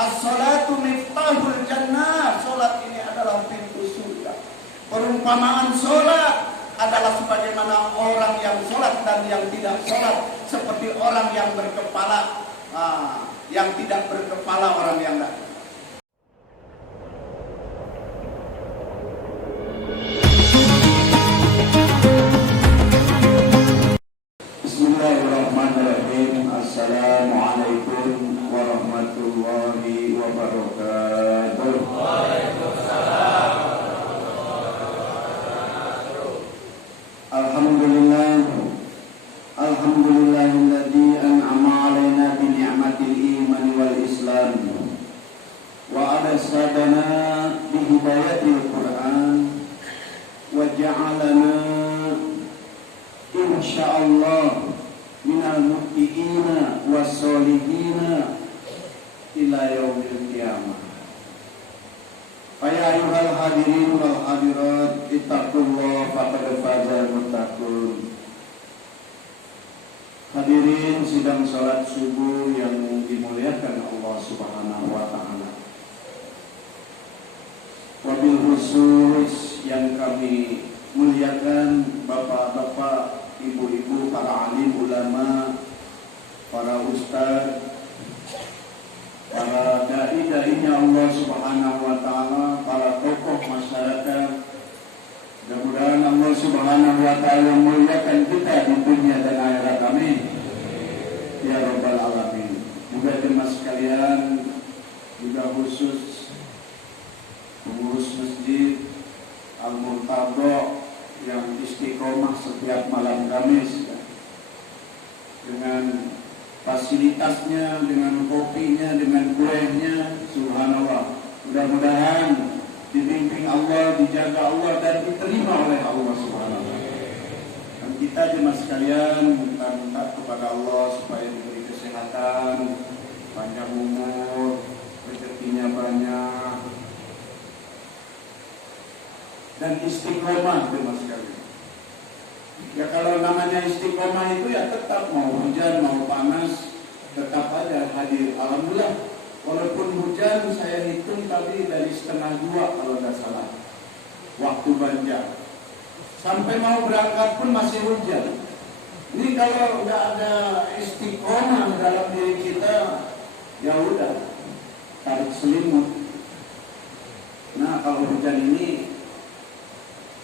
As-salatu miftahul jannah. Salat ini adalah pintu surga. Perumpamaan salat adalah sebagaimana orang yang salat dan yang tidak salat, seperti orang yang berkepala, yang tidak berkepala orang yang tidak. Bismillahirrahmanirrahim. Assalamualaikum warahmatullahi wabarakatuh. Waalaikumsalam. Alhamdulillahilladzi an'ama 'alaina bi ni'matil iman wal islam wa arsadana bi hidayatil Qur'an wa ja'alana insyaallah minal muttaqina wassolihina ila yaumil qiyamah. Ya ayyuhal hadirin wal hadirat, ittaqullah faqad fazal muttaqun. Hadirin sidang salat subuh yang dimuliakan Allah Subhanahu wa taala. Wabil khusus yang kami muliakan bapak-bapak, ibu-ibu, para alim ulama, para ustaz, para dai-dainya Allah Subhanahu wa taala, para tokoh masyarakat. Mudah-mudahan Allah Subhanahu wa taala memuliakan kita di dunia dan akhirat. Amin. Ya rabbal alamin. Juga jemaah sekalian, juga khusus pengurus masjid Al-Murtadha yang istiqomah setiap malam Kamis, dengan fasilitasnya, dengan kopinya, dengan kuenya, subhanallah. Mudah-mudahan dibimbing Allah, dijaga Allah, dan diterima oleh Allah subhanahu wa ta'ala. Dan kita jemaah sekalian minta kepada Allah supaya diberi kesehatan, panjang umur, rezekinya banyak, dan istiqomah jemaah sekalian. Ya kalau namanya istiqomah itu ya tetap mau hujan mau panas tetap aja hadir. Alhamdulillah, walaupun hujan saya hitung tadi dari 1:30 kalau tidak salah waktu banjir, sampai mau berangkat pun masih hujan. Ini kalau nggak ada istiqomah dalam diri kita, ya udah tarik selimut. Nah kalau hujan ini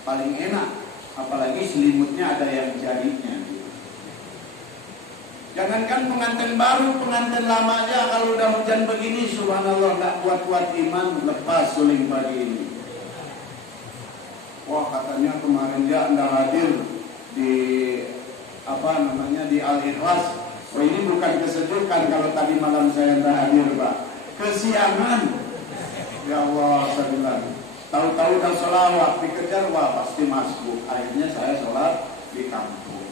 paling enak, apalagi selimutnya ada yang jarinya. Jangankan pengantin baru, pengantin lama aja kalau udah hujan begini, subhanallah, nggak kuat-kuat iman, lepas suling pagi ini. Wah katanya kemarin dia anda hadir di di Al-Ikhlas. Oh ini bukan kesejukan kalau tadi malam saya anda hadir pak, kesiangan. Ya Allah, saya bilang tahu-tahu udah sholawat dikejar, wah pasti masbuk. Akhirnya saya sholat di kampung.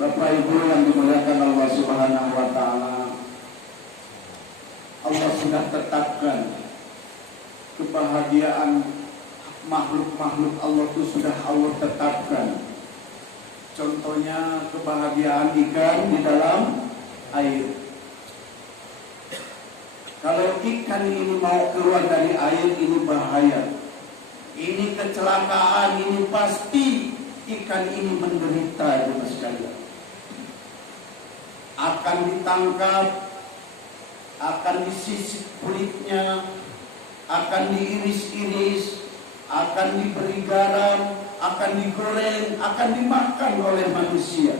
Bapak Ibu yang dimuliakan Allah Subhanahu wa taala, Allah sudah tetapkan kebahagiaan makhluk-makhluk Allah itu sudah Allah tetapkan. Contohnya kebahagiaan ikan di dalam air. Kalau ikan ini mau keluar dari air, ini bahaya. Ini kecelakaan, ini pasti ikan ini menderita jemaah sekalian. Akan ditangkap, akan disisik kulitnya, akan diiris-iris, akan diberi garam, akan digoreng, akan dimakan oleh manusia.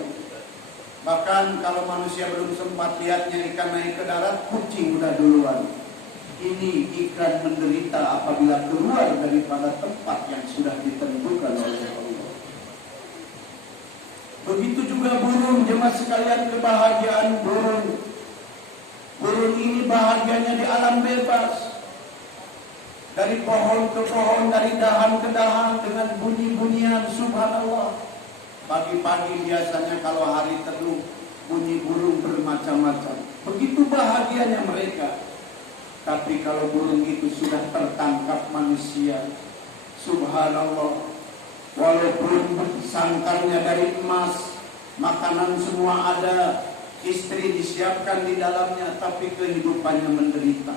Bahkan kalau manusia belum sempat lihatnya ikan naik ke darat, kucing udah duluan. Ini ikan menderita apabila keluar daripada tempat yang sudah ditentukan oleh Allah. Begitu juga burung, jemaah sekalian, kebahagiaan burung. Burung ini bahagianya di alam bebas. Dari pohon ke pohon, dari dahan ke dahan, dengan bunyi-bunyian, subhanallah. Pagi-pagi biasanya kalau hari teduh, bunyi burung bermacam-macam. Begitu bahagianya mereka. Tapi kalau burung itu sudah tertangkap manusia, subhanallah, walaupun sangkarnya dari emas, makanan semua ada, Istri disiapkan di dalamnya, tapi kehidupannya menderita.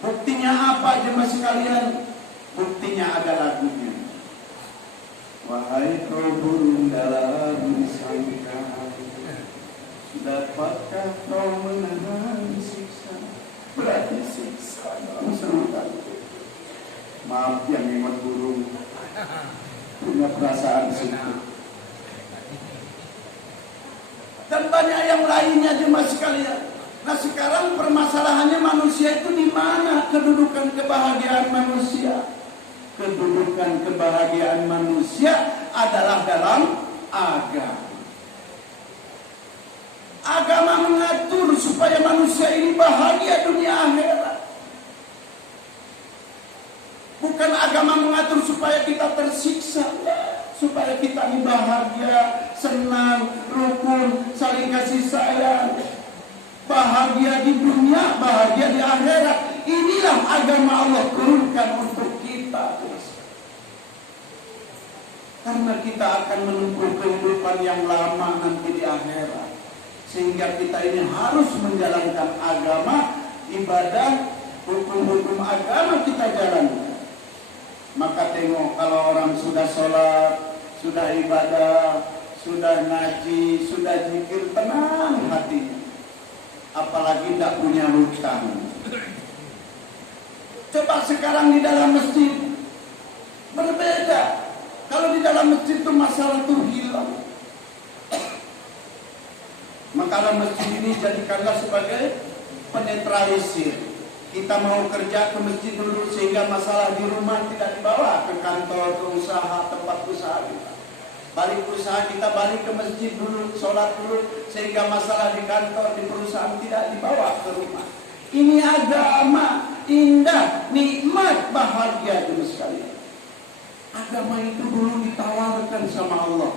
Buktinya apa jemaah sekalian? Buktinya ada lagunya. Wahai kau burung dalam sangka, dapatkah kau menahan siksa? Berarti siksa dalam serutan. Maaf yang memang burung punya perasaan situ. Dan banyak yang lainnya jemaah sekalian. Nah sekarang permasalahannya manusia itu di mana kedudukan kebahagiaan manusia? Kedudukan kebahagiaan manusia adalah dalam agama. Agama mengatur supaya manusia ini bahagia dunia akhirat. Bukan agama mengatur supaya kita tersiksa, supaya kita ini bahagia, senang, rukun, saling kasih sayang, bahagia di dunia, bahagia di akhirat. Inilah agama Allah turunkan untuk kita. Karena kita akan menempuh kehidupan yang lama nanti di akhirat. Sehingga kita ini harus menjalankan agama, ibadah, hukum-hukum agama kita jalankan. Maka tengok kalau orang sudah sholat, sudah ibadah, sudah ngaji, sudah zikir, tenang hatinya. Apalagi tidak punya hutang. Coba sekarang di dalam masjid berbeda. Kalau di dalam masjid itu masalah itu hilang. Maka masjid ini jadikanlah sebagai penetralisir. Kita mau kerja ke masjid dulu sehingga masalah di rumah tidak dibawa ke kantor, ke usaha, tempat usaha kita. Balik usaha kita balik ke masjid dulu, sholat dulu sehingga masalah di kantor, di perusahaan tidak dibawa ke rumah. Ini agama indah, nikmat, bahagia dulu sekali. Agama itu dulu ditawarkan sama Allah.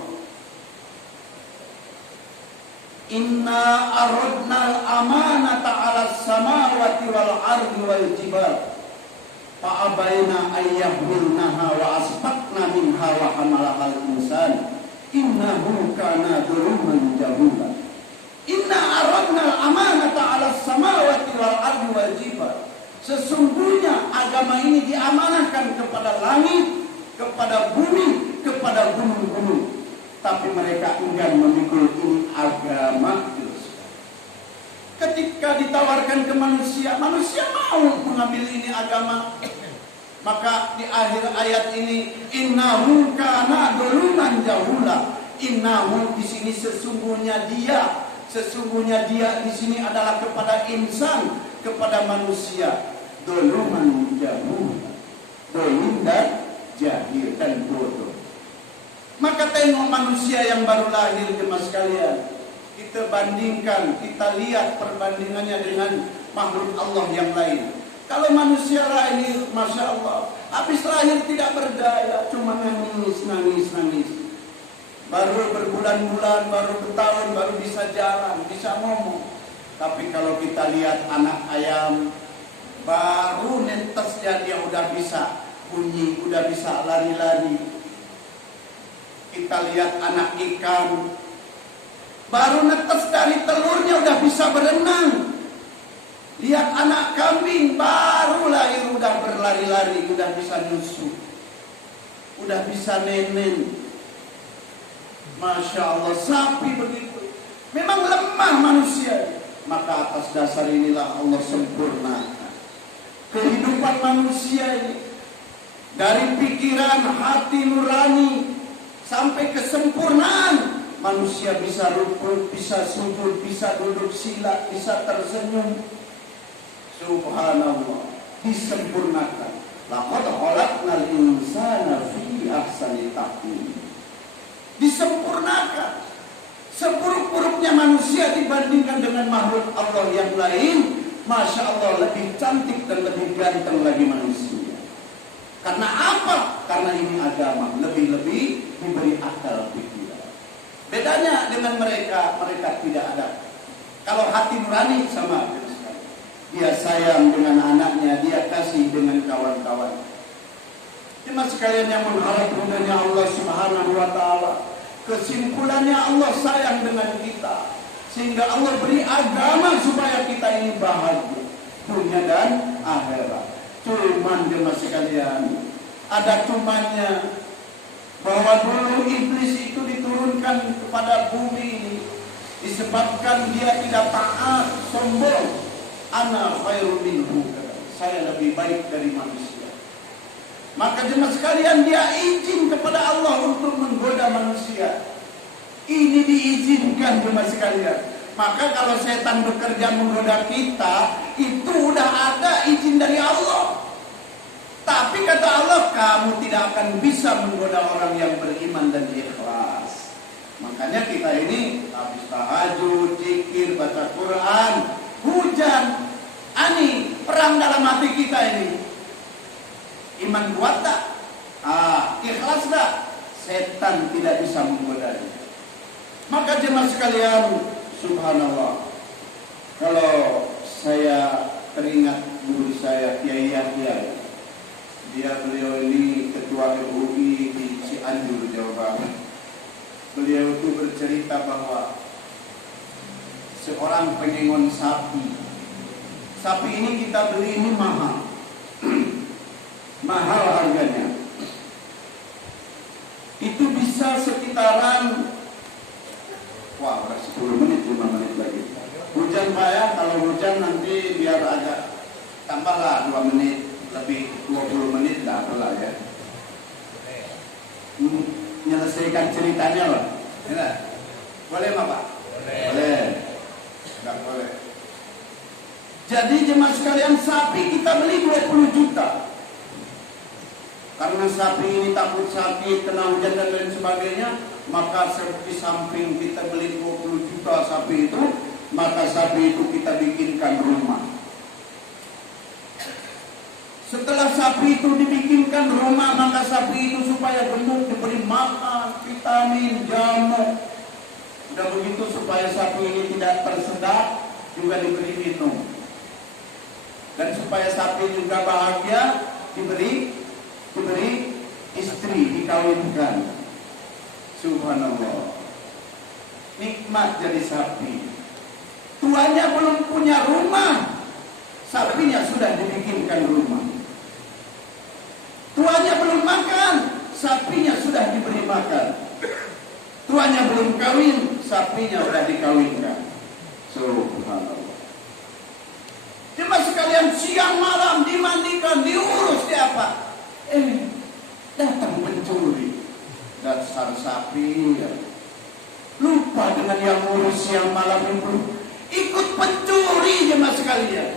Inna aradna al-amanata 'ala as-samawati wal ardi wal jibal fa abaina ayyahmilnaha wa asfaqna minha wa hamalaha al-insan innahu kana zaluman jahula. Inna aradna al-amanata 'ala as-samawati wal ardi wal jibal. Sesungguhnya agama ini diamanahkan kepada langit, kepada bumi, kepada gunung-gunung. Tapi mereka enggan memikul ini agama. Ketika ditawarkan ke manusia, manusia mau mengambil ini agama. Maka di akhir ayat ini, innahu kana zaluman jahula. Innahu di sini sesungguhnya dia di sini adalah kepada insan, kepada manusia. Zaluman jahula. Zalim dan jahil dan bodoh. Maka tengok manusia yang baru lahir jemaah sekalian. Kita bandingkan, kita lihat perbandingannya dengan makhluk Allah yang lain. Kalau manusia lahir, Masya Allah, habis lahir tidak berdaya, cuma nangis. Baru berbulan-bulan, baru bertahun, baru bisa jalan, bisa ngomong. Tapi kalau kita lihat anak ayam, baru netesnya dia udah bisa bunyi, udah bisa lari-lari. Kita lihat anak ikan, baru netes dari telurnya udah bisa berenang. Lihat anak kambing, baru lahir udah berlari-lari, udah bisa nyusu, udah bisa nenen. Masya Allah, sapi begitu. Memang lemah manusia. Maka atas dasar inilah Allah sempurnakan kehidupan manusia ini. Dari pikiran, hati nurani sampai kesempurnaan, manusia bisa rukun, bisa sujud, bisa duduk sila, bisa tersenyum. Subhanallah, disempurnakan. Laqad khalaqnal insana fi ahsani taqwim. Disempurnakan. Seburuk-buruknya manusia dibandingkan dengan makhluk Allah yang lain, Masya Allah, lebih cantik dan lebih ganteng lagi manusia. Karena apa? Karena ini agama, lebih-lebih diberi akal pikiran. Bedanya dengan mereka tidak ada. Kalau hati nurani sama, dia sayang dengan anaknya, dia kasih dengan kawan-kawan. Jemaah sekalian yang mengharap ridhonya Allah Subhanahu wa taala, kesimpulannya Allah sayang dengan kita. Sehingga Allah beri agama supaya kita ini bahagia dunia dan akhirat. Cuman jemaah sekalian, ada cumannya, bahwa dulu iblis itu diturunkan kepada bumi ini disebabkan dia tidak taat, sombong. Ana khairun minhu, saya lebih baik dari manusia. Maka jemaah sekalian, dia izin kepada Allah untuk menggoda manusia. Ini diizinkan jemaah sekalian. Maka kalau setan bekerja menggoda kita, itu udah ada izin dari Allah. Tapi kata Allah, kamu tidak akan bisa menggoda orang yang beriman dan ikhlas. Makanya kita ini habis tahajud, zikir, baca Quran, hujan, ani perang dalam hati kita ini. Iman kuat tak? Ikhlas tak? Setan tidak bisa menggodanya. Maka jemaah sekalian, subhanallah, kalau saya teringat guru saya Kiai Yahya, beliau ini ketua MUI di Cianjur, Jawa Barat. Beliau itu bercerita bahwa seorang pengengon sapi. Sapi ini kita beli ini mahal. Mahal harganya. Itu bisa sekitaran 10 menit, 5 menit lagi. Hujan Pak ya, kalau hujan nanti biar agak tambahlah 2 menit, lebih 20 menit dah apalah ya. Menyelesaikan ceritanya loh. Ya, boleh Pak? Boleh. Enggak boleh. Jadi jemaah sekalian, sapi kita beli 20 juta. Karena sapi ini takut sakit, kena hujan dan lain sebagainya, maka di samping kita beli 20 juta sapi itu, maka sapi itu kita bikinkan rumah. Setelah sapi itu dibikinkan rumah, maka sapi itu supaya gemuk diberi makan, vitamin, jamu. Udah begitu supaya sapi ini tidak tersedak, juga diberi minum. Dan supaya sapi juga bahagia, diberi istri, dikawinkan. Subhanallah. Nikmat jadi sapi. Tuannya belum punya rumah, sapinya sudah dibikinkan rumah. Tuannya belum makan, sapinya sudah diberi makan. Tuannya belum kawin, sapinya sudah dikawinkan. Subhanallah. Jemaah sekalian, siang malam dimandikan, diurus, apa? Datang pencuri. Dasar sapi ya. Lupa dengan yang ngurus siang malam itu, ikut pencuri jemaah sekalian.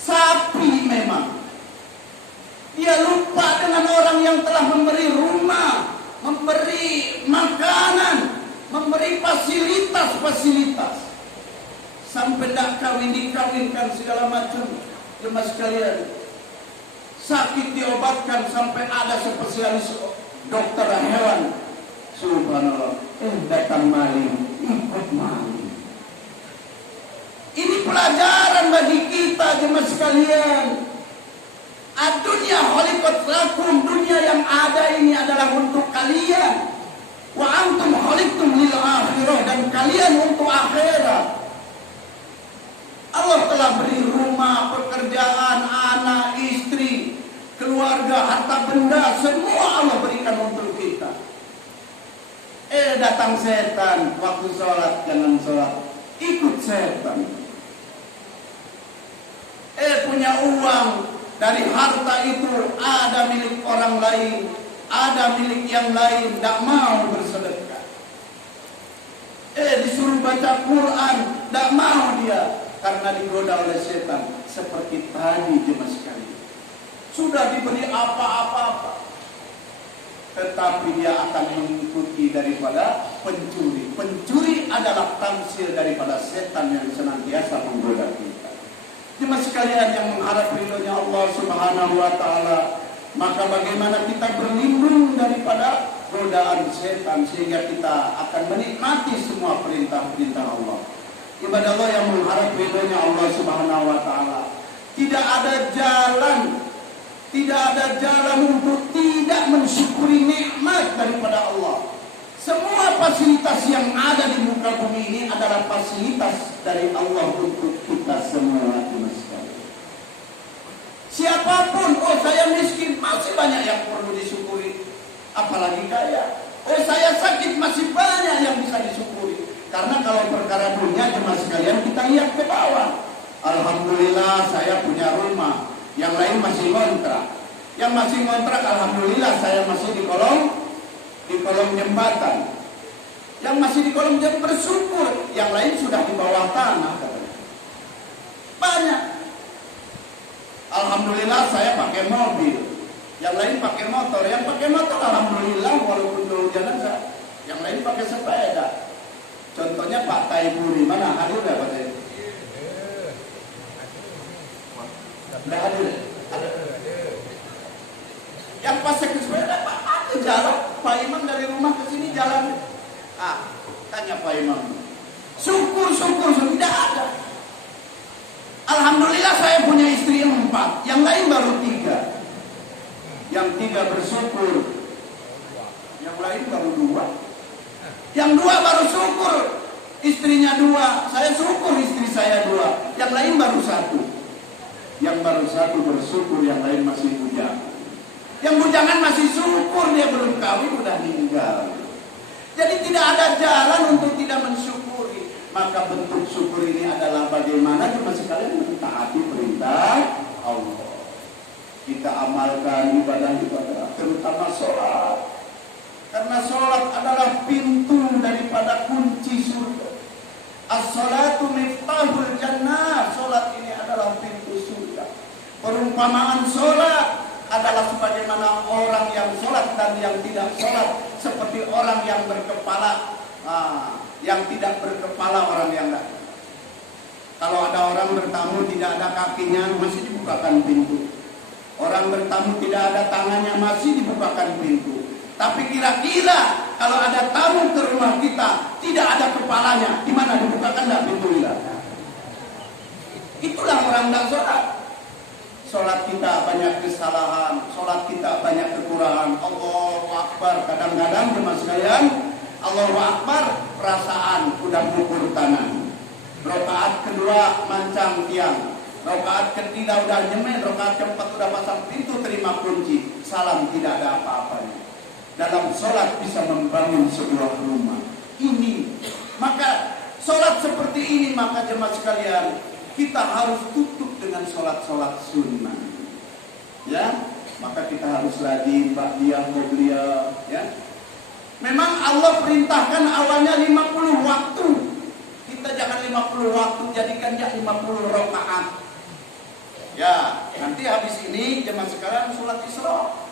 Sapi memang. Dia lupa dengan orang yang telah memberi rumah, memberi makanan, memberi fasilitas. Sampai tak dikawinkan segala macam. Jemaah sekalian, sakit diobatkan sampai ada spesialis dokter hewan. Subhanallah. Datang maling, ikut maling. Ini pelajaran bagi kita jemaah sekalian. Dunia khuliqat lakum, dunia yang ada ini adalah untuk kalian. Wa antum khuliqtum lil akhirah, dan kalian untuk akhirat. Allah telah beri rumah, pekerjaan, anak, istri, keluarga, harta benda, semua Allah berikan untuk kita. Datang setan, waktu sholat jangan sholat, ikut setan. Punya uang, dari harta itu ada milik orang lain, ada milik yang lain, tidak mau bersedekah. Disuruh baca Quran, tidak mau dia, karena digoda oleh setan. Seperti tadi jemaah sekalian, sudah diberi apa-apa, tetapi dia akan mengikuti daripada pencuri. Pencuri adalah tamsil daripada setan yang senantiasa menggoda kita. Jemaah sekalian yang mengharap ridhonya Allah Subhanahu wa taala, maka bagaimana kita berlindung daripada godaan setan sehingga kita akan menikmati semua perintah-perintah Allah. Ibadah Allah yang mengharap ridhonya Allah Subhanahu wa taala, tidak ada jalan untuk tidak mensyukuri nikmat daripada Allah. Semua fasilitas yang ada di muka bumi ini adalah fasilitas dari Allah untuk kita semua jemaah sekalian. Siapapun, oh saya miskin, masih banyak yang perlu disyukuri, apalagi kaya. Oh saya sakit, masih banyak yang bisa disyukuri. Karena kalau perkara dunia jemaah sekalian kita lihat ke bawah. Alhamdulillah saya punya rumah, yang lain masih ngontrak. Yang masih ngontrak, alhamdulillah saya masih di kolong jembatan. Yang masih di kolong jembatan bersyukur, yang lain sudah di bawah tanah. Banyak. Alhamdulillah saya pakai mobil, yang lain pakai motor. Yang pakai motor alhamdulillah walaupun kehujanan, yang lain pakai sepeda. Contohnya Pak Taiburi, mana hadir nggak Pak Taiburi? Nggak hadir. Yang pakai sepeda Pak, ada jalan. Pak Imam dari rumah ke sini jalan. Tanya Pak Imam. Syukur, tidak ada. Alhamdulillah saya punya istri 4, yang lain baru 3. Yang 3 bersyukur, yang lain baru 2. Yang 2 baru syukur, istrinya 2. Saya syukur istri saya 2. Yang lain baru 1. Yang baru 1 bersyukur, yang lain masih bujang. Yang bujangan masih syukur, dia belum kawin udah meninggal. Jadi tidak ada jalan untuk tidak mensyukuri. Maka bentuk syukur ini adalah bagaimana kita sekalian mentaati perintah Allah. Kita amalkan ibadah-ibadah, terutama sholat. Karena sholat adalah pintu daripada kunci surga. As-sholatu miftahul jannah. Sholat ini adalah pintu surga. Perumpamaan sholat adalah sebagaimana orang yang sholat dan yang tidak sholat, seperti orang yang berkepala, yang tidak berkepala orang yang tidak. Kalau ada orang bertamu tidak ada kakinya, masih dibukakan pintu. Orang bertamu tidak ada tangannya, masih dibukakan pintu. Tapi kira-kira kalau ada tamu ke rumah kita tidak ada kepalanya, gimana, dibukakan tidak pintu kita? Itulah orang tidak sholat. Sholat kita banyak kesalahan, sholat kita banyak kekurangan. Allahu Akbar, kadang-kadang jemaah sekalian, Allahu Akbar perasaan udah pukul tangan. Rakaat kedua mancang tiang, rakaat ketiga udah nyemen, rakaat keempat udah pasang pintu terima kunci. Salam tidak ada apa-apanya. Dalam sholat bisa membangun sebuah rumah. Ini, maka sholat seperti ini, maka jemaah sekalian, kita harus tutup dengan sholat-sholat sunnah, ya. Maka kita harus rajin ba'diyah, qobliyah, ya. Memang Allah perintahkan awalnya 50 waktu. Kita jangan 50 waktu, jadikan dia 50 rakaat. Ya, nanti habis ini jemaah sekarang sholat Isra.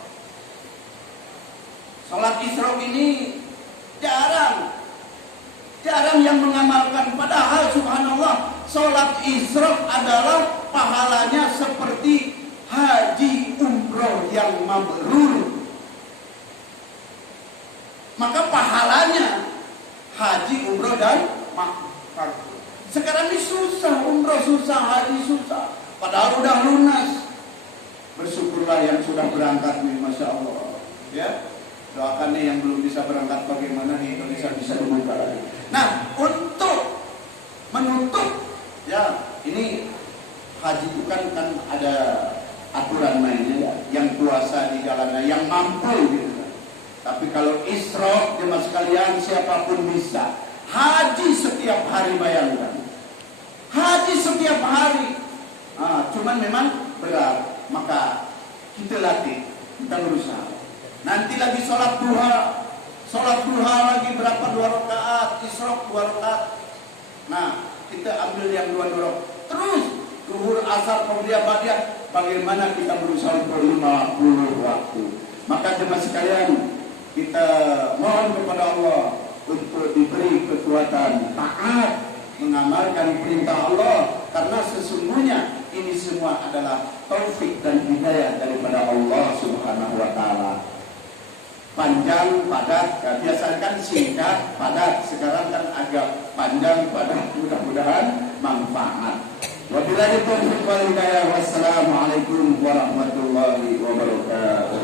Sholat Isra ini jarang yang mengamalkan. Padahal subhanallah, sholat Isra adalah pahalanya seperti haji umroh yang mabrur. Maka pahalanya haji, umroh dan makar. Sekarang ini susah, umroh susah, haji susah. Padahal udah lunas. Bersyukurlah yang sudah berangkat nih, masya Allah. Ya, doakan nih yang belum bisa berangkat, bagaimana nih Indonesia bisa dibuka lagi. Nah, untuk menutup, ya, ini haji itu kan ada aturan mainnya, ya. Yang puasa di jalannya, yang mampu gitu. Tapi kalau Isra, jemaah sekalian, siapapun bisa. Haji setiap hari, bayangkan. Haji setiap hari. Cuman memang berat. Maka kita latih, kita berusaha. Nanti lagi sholat duha. Sholat duha lagi berapa? 2 rakaat. Isra 2 rakaat. Nah, kita ambil yang 2 rakaat. Terus zuhur, asar, qobliyah, ba'diyah. Bagaimana kita berusaha untuk 50 waktu. Maka jemaah sekalian, kita mohon kepada Allah untuk diberi kekuatan taat mengamalkan perintah Allah, karena sesungguhnya ini semua adalah taufik dan hidayah daripada Allah Subhanahu wa taala. Panjang, padat, biasanya kan singkat, padat, sekarang kan agak panjang, padat, mudah-mudahan manfaat. Wabillahi taufiq wal hidayah. Wassalamualaikum warahmatullahi wabarakatuh.